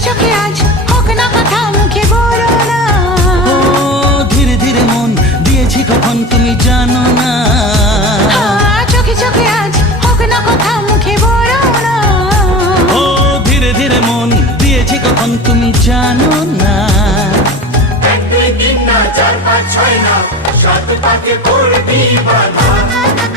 চোখে আজ হোক না কথা মুখে বলো না। ও ধীরে ধীরে মন দিয়েছি কখন তুমি জানো না। চোখে চোখে আজ হোক না কথা মুখে বলো না। ও ধীরে ধীরে মন দিয়েছি কখন তুমি জানো না। 1 2 3 না 4 5 6 না 7 পাকে পড়বি বাধা।